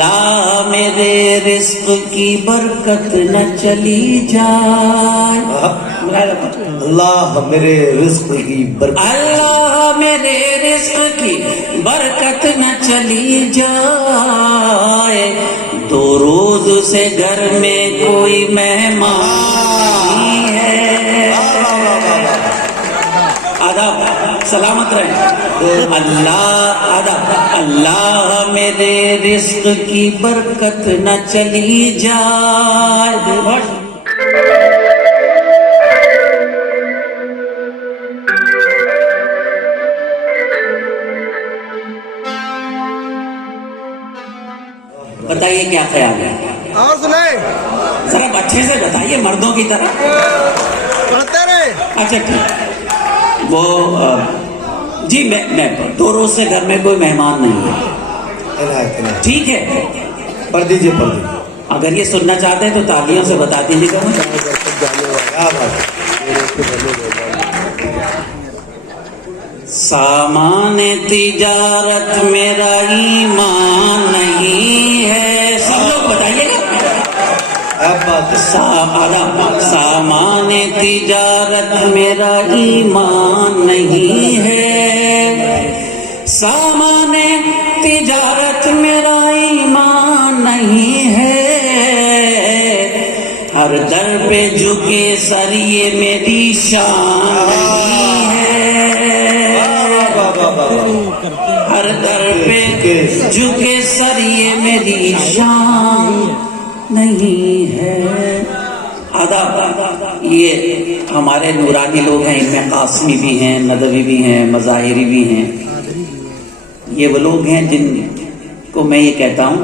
اللہ میرے رزق کی برکت نہ چلی جائے، اللہ میرے رزق کی برکت، اللہ میرے رزق کی برکت نہ چلی جائے، دو روز سے گھر میں کوئی مہمان نہیں ہے۔ آداب سلامت رہے اللہ، آداب اللہ میرے رزق کی برکت نہ چلی جائے۔ بتائیے کیا خیال ہے؟ اور سنائے ذرا اچھے سے بتائیے مردوں کی طرح۔ پڑھتے رہے۔ اچھا ٹھیک، وہ جی میں 2 روز سے گھر میں کوئی مہمان نہیں ہے، ٹھیک ہے، پڑھ دیجیے پڑھ دیجیے۔ اگر یہ سننا چاہتے ہیں تو تالیوں سے بتا دیجیے گا۔ سامان تجارت میرا ایمان نہیں ہے، سب لوگ بتائیے گا۔ سامان تجارت میرا ایمان نہیں ہے، سامان تجارت میرا ایمان نہیں ہے، ہر در پہ جھکے سر یہ میری شان نہیں ہے، ہر در پہ جھکے سر یہ میری شان نہیں ہے۔ آداب، یہ ہمارے نورانی لوگ ہیں، ان میں قاسمی بھی ہیں، ندوی بھی ہیں، مظاہری بھی ہیں۔ یہ وہ لوگ ہیں جن کو میں یہ کہتا ہوں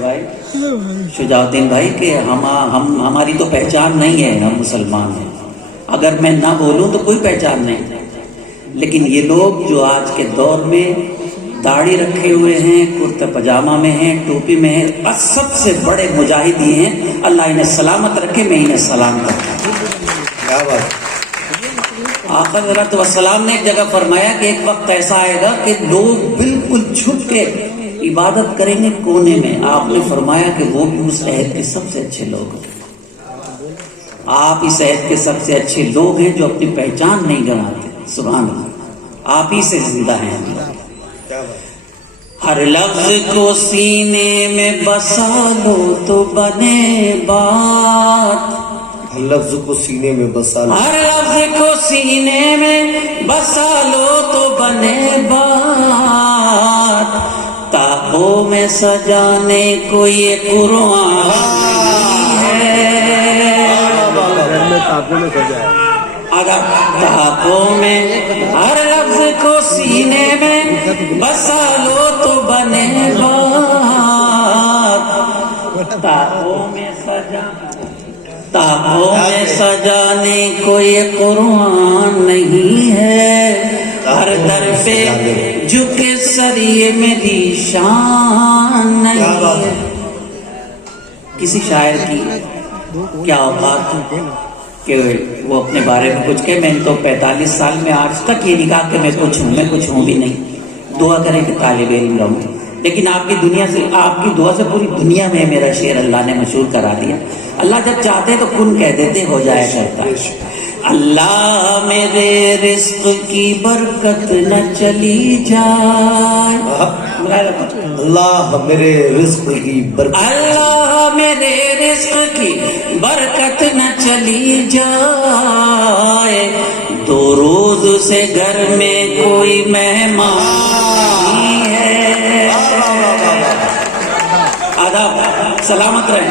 بھائی شجاع الدین بھائی کہ ہماری تو پہچان نہیں ہے، ہم مسلمان ہیں، اگر میں نہ بولوں تو کوئی پہچان نہیں، لیکن یہ لوگ جو آج کے دور میں داڑھی رکھے ہوئے ہیں، کرتا پاجامہ میں ہیں، ٹوپی میں ہیں، اور سب سے بڑے مجاہد ہی ہیں، اللہ انہیں سلامت رکھے، میں انہیں سلام کرتا ہوں۔ آقا حضرت والسلام نے ایک جگہ فرمایا کہ ایک وقت ایسا آئے گا کہ لوگ بالکل چھپ کے عبادت کریں گے کونے میں، آپ نے فرمایا کہ وہ بھی اس عہد کے سب سے اچھے لوگ ہیں، آپ اس عہد کے سب سے اچھے لوگ ہیں جو اپنی پہچان نہیں گنواتے، سبحان اللہ، آپ ہی سے زندہ ہیں۔ ہر لفظ کو سینے میں بسا لو تو بنے بات، ہر لفظ کو سینے میں بسا لو، ہر لفظ کو سینے میں بسا لو تو بنے بات، تابوں میں سجانے کو یہ قرآن ہے، تابوں میں ہر لفظ کو سینے میں بسا لو تو بنے بات، تابوں میں سجانے کو یہ قرآن نہیں ہے، ہر در پہ جھکے سر یہ میری شان نہیں ہے۔ کسی شاعر کی کیا اوقات کہ وہ اپنے بارے میں کچھ کہ میں تو 45 سال میں آج تک یہ نہیں کہا کہ میں کچھ ہوں بھی نہیں، دعا کریں کہ طالب علم رہوں، لیکن آپ کی دعا سے پوری دنیا میں میرا شعر اللہ نے مشہور کرا دیا۔ اللہ جب چاہتے تو کن کہہ دیتے، ہو جایا کرتا۔ اللہ میرے رزق کی برکت نہ چلی جائے، اللہ میرے رزق کی برکت، اللہ میرے رزق کی برکت نہ چلی جائے، 2 روز سے گھر میں کوئی مہمان نہیں ہے۔ آداب سلامت رہے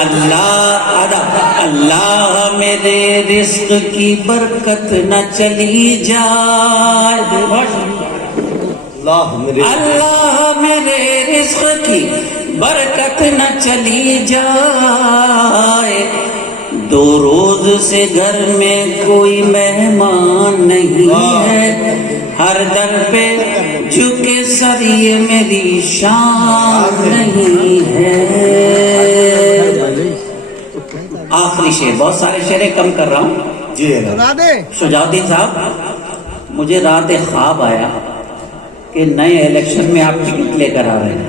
اللہ، آداب اللہ میرے رزق کی برکت نہ چلی جائے، اللہ میرے رزق کی برکت نہ چلی جائے، 2 روز سے گھر میں کوئی مہمان نہیں ہے، ہر در پہ جھکے سر یہ میری شان نہیں ہے۔ آخری شعر، بہت سارے شعریں کم کر رہا ہوں جی شجاع الدین صاحب، مجھے رات خواب آیا کہ نئے الیکشن میں آپ ٹکٹ لے کر آ رہے ہیں،